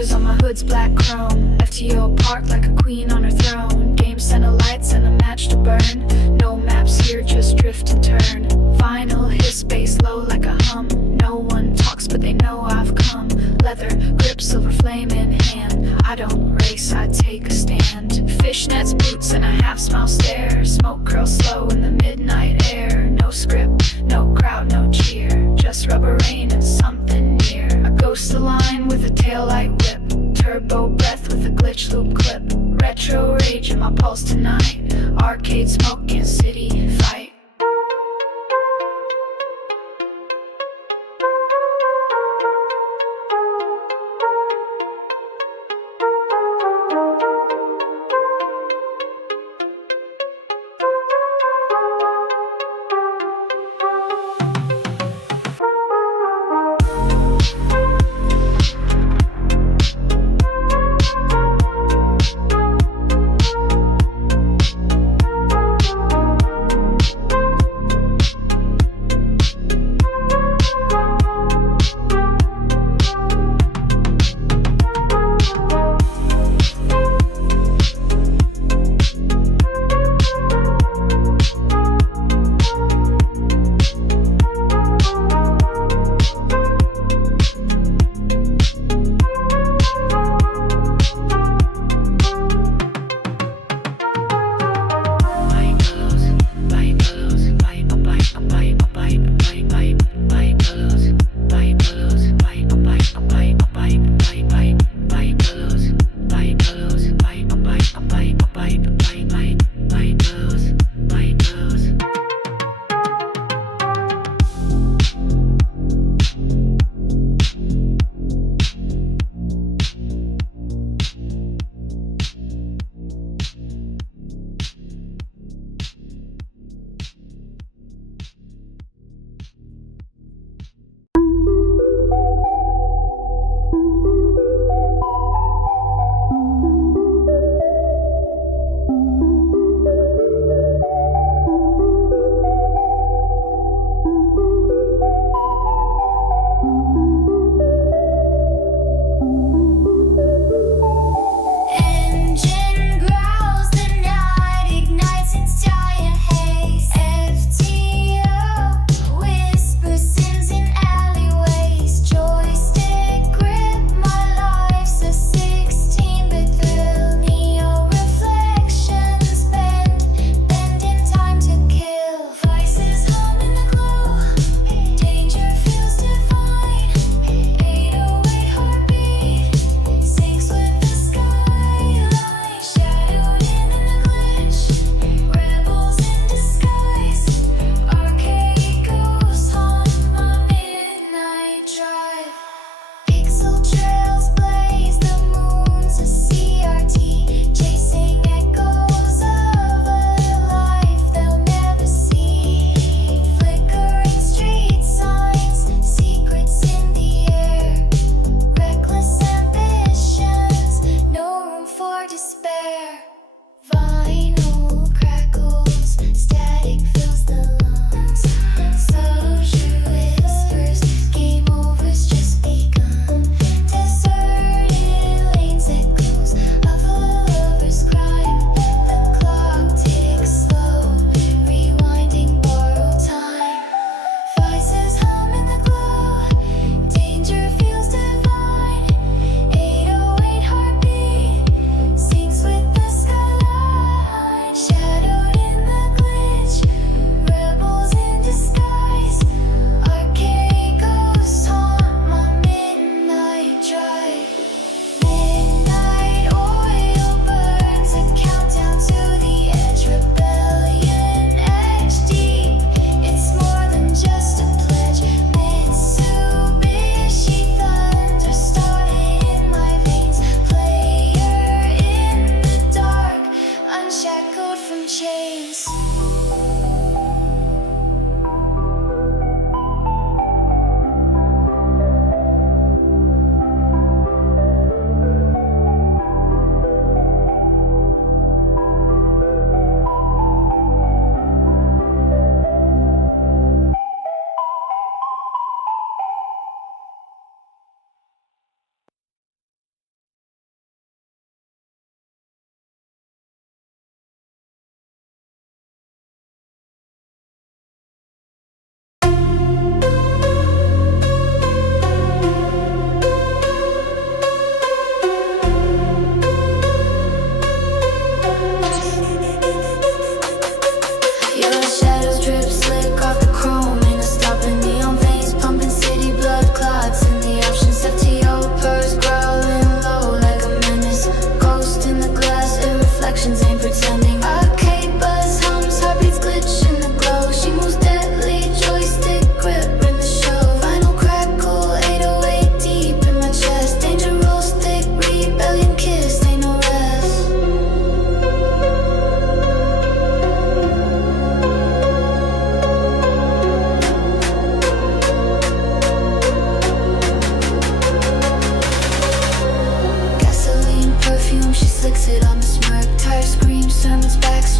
stickers on my hood's black chrome. FTO parked like a queen on her throne. Game center lights and a match to burn. No maps here, just drift and turn. Vinyl, his bass low like a hum. No one talks but they know I've come. Leather grip, silver flame in hand. I don't race, I take a stand. Fishnets, boots and a half smile stare. Smoke curls slow in the midnight air. No script, no crowd, no cheer. Just rubber rain and something near. A ghost line with a taillight whip. Turbo breath with a glitch loop clip. Retro rage in my pulse tonight. Arcade smoke and city fight.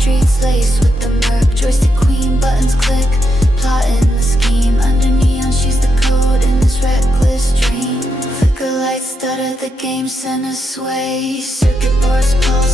streets laced with the murk. Joystick queen, buttons click, plotting the scheme. Under neon, she's the code in this reckless dream. Flicker lights stutter, the game send us sway. Circuit boards pulse,